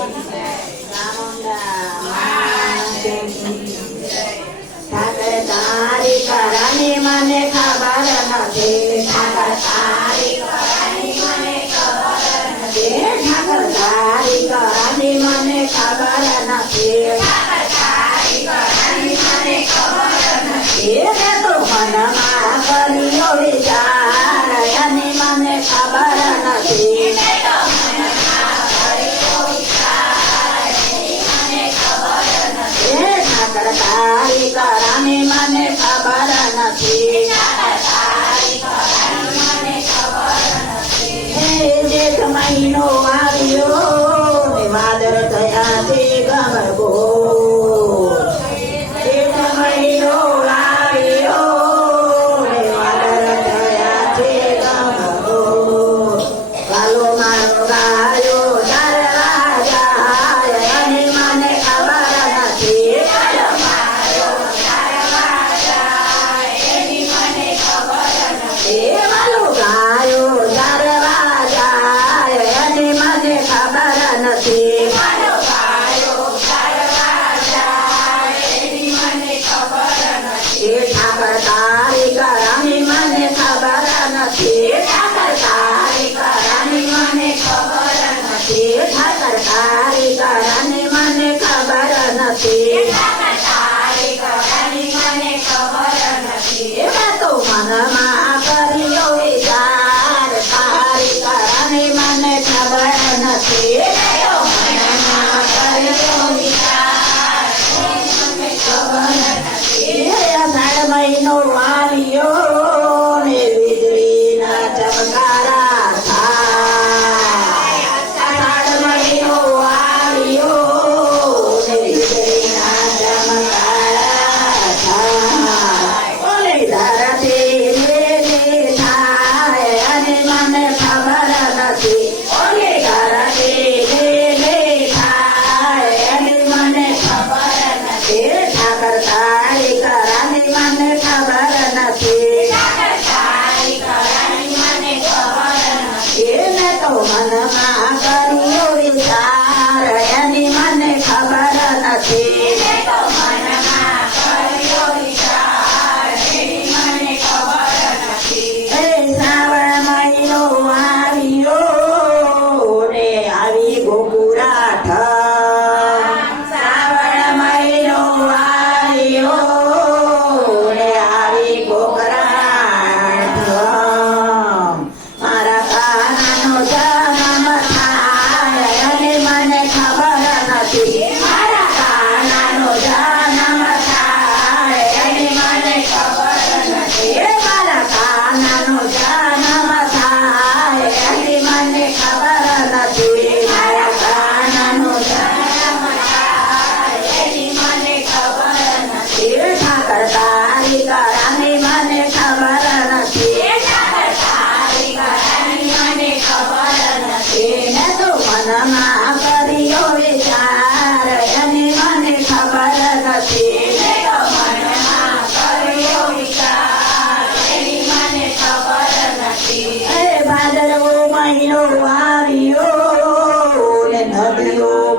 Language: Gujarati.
ઠાકર તારી કરાની મને ખબર નથી ઠાકર તારી કરાની મને ખબર નથી ઠાકર તારી કરાની મને ખબર નથી ઠાકર તારી કરાની મને ખબર નથી મેં તો મનમાં કર્યો વિચાર એની મને ખબર નથી ઠાકર તારી કરાની મને ખબર નથી જેઠ મહિનો આવ્યો ને વાદળ થયા તે ગમગો જેઠ મહિનો આવ્યો ને વાદળ થયા તે ગમગો વાલો મારો ગાયો દરવાજા અને મને ખબર નથી વાલો ગાયો દરવાજા અને મને ખબર નથી ઠાકર તારી કરાની મને ખબર નથી ઠાકર તારી કરાની મને ખબર નથી ઠાકર તારી કરાની મને ખબર નથી મેં તો મનમાં કર્યો વિચાર તારી કરાની મને ખબર નથી અષાઢ મહિનો આવ્યો ને વીજળીના ચમકારા થાય અષાઢ મહિનો આવ્યો ને વીજળીના ચમકારા થાય ઓલે ધરતી લીલી થાય અને મને ખબર નથી ઓલે ધરતી લીલી થાય અને મને ખબર નથી ઠાકર તારી કરાની મને ખબર નથી મેં તો મનમાં કર્યો વિચાર એની મને ખબર નથી શ્રાવણ મહિનો આવ્યો ને આવી ગોકુળાઠ શ્રાવણ મહિનો આવ્યો ને આવી ગોકરાઠ મારા કાનાનો જન્મ થાય અને મને ખબર નથી મારા કાનાનો જન્મ થાય અને મને ખબર નથી મારા કાનાનો જન્મ થાય અને મને ખબર નથી મારા કાનાનો જન્મ થાય એની મને ખબર નથી ઠાકર તારી કરાની મને ખબર નથી મેં તો મનમાં કર્યો વિચાર એની મને ખબર નથી ભાદરવો મહિનો આવ્યો ને નદીઓ